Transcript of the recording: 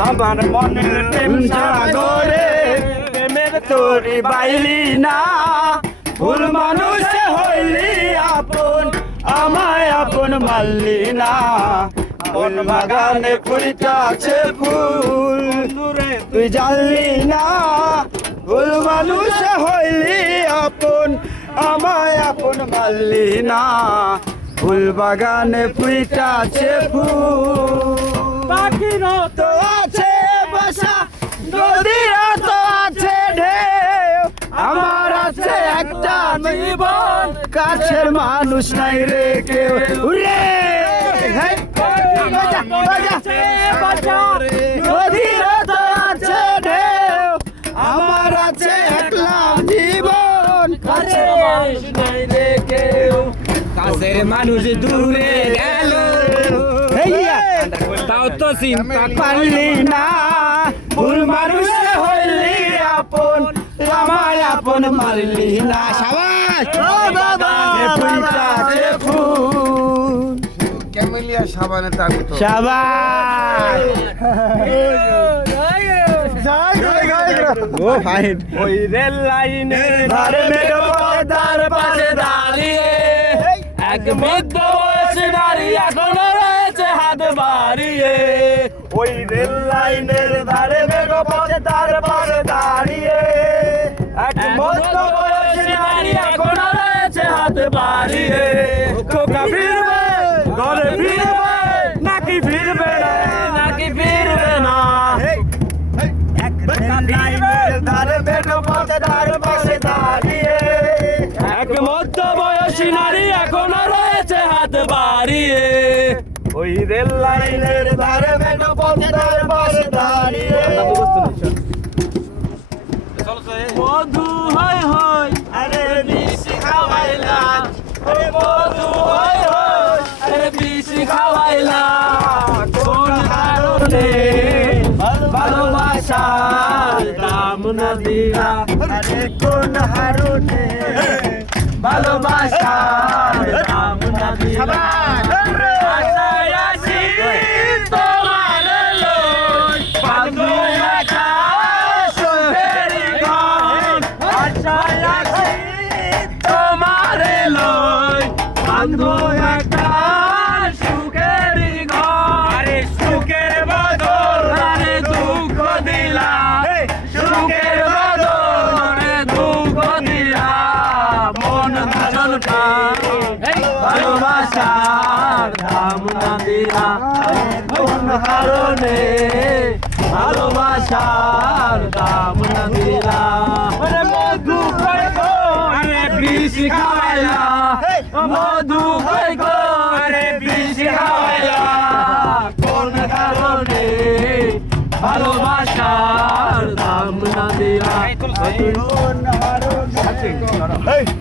আমার মনের প্রেম সাগরে প্রেমের তোরি বাইলি না ভুল মানুষ হইলি আপন আমায় আপন মানলি না মন বাগানে ফুলটাছে ফুল তুই জানলি না ভুল মানুষ হইলি আপন আমায় আপন মানলি না ফুল বাগানে ফুলটাছে ফুল পাখিরও তো আছে বাসা নদীরও তো আছে ঢেউ আমার আছে একটা জীবন কাছের মানুষ নাই রে কেউ উরে নদীরও তো আছে ঢেউ আমার আছে একলা জীবন কাছের মানুষ নাই রে কেউ কাছের মানুষ দূরে গেল তাও তো চিন্তা পারলি না ভুল মানুষ হইলি আপন আমায় আপন মারলি না সাবাস ফুলটাছে ফুল ক্যামেলিয়া সাবানে তাগত সাবাস ও ফাইন ওই রেল লাইনের ধারে মেরো পর্দার পাশে দাঁড়িয়ে এক মধ্য বয়সী নারী এখনো রয়েছে হাত বাড়িয়ে ওই রেল লাইনের ধারে মেরো পর্দার পাশে দাঁড়িয়ে এক মধ্য বয়সী নারী এখনো রয়েছে হাত বাড়িয়ে খোকা ফিরবে ঘরে ফিরবে নাকি ফিরবে নাকি ফিরবে না এক মধ্য বয়সী নারী এখনো রয়েছে হাত বাড়িয়ে ওই রেল লাইনের ধারে বেটো পথের পাশে দাঁড়িয়ে মধু হয় হয় আরে বিশি খাওয়াইলা আরে মধু হয় হয় আরে বিশি খাওয়াইলা কোন কারণে ভালোবাসার দাম না দিলা আরে কোন হারুনে ভালোবাসার দাম না দিলা আশায় আছি তোমার লই বাঁধো একটা সুখের ঘর আশায় আছি তোমার লই বাঁধো একটা সুখের ঘর আরে সুখের বদল আরে দুঃখ দিলা সুখের বদলে দুঃখ দিলা মন ভাষণটা ভালোবাসার দাম না দিলা কোন কারণে ভালোবাসার দাম না দিলা আরে মধু কইগো আরে বিষ খাওয়াইলা মধু কইগো আরে বিষ খাওয়াইলা কোন কারণে ভালোবাসার দাম না দিলা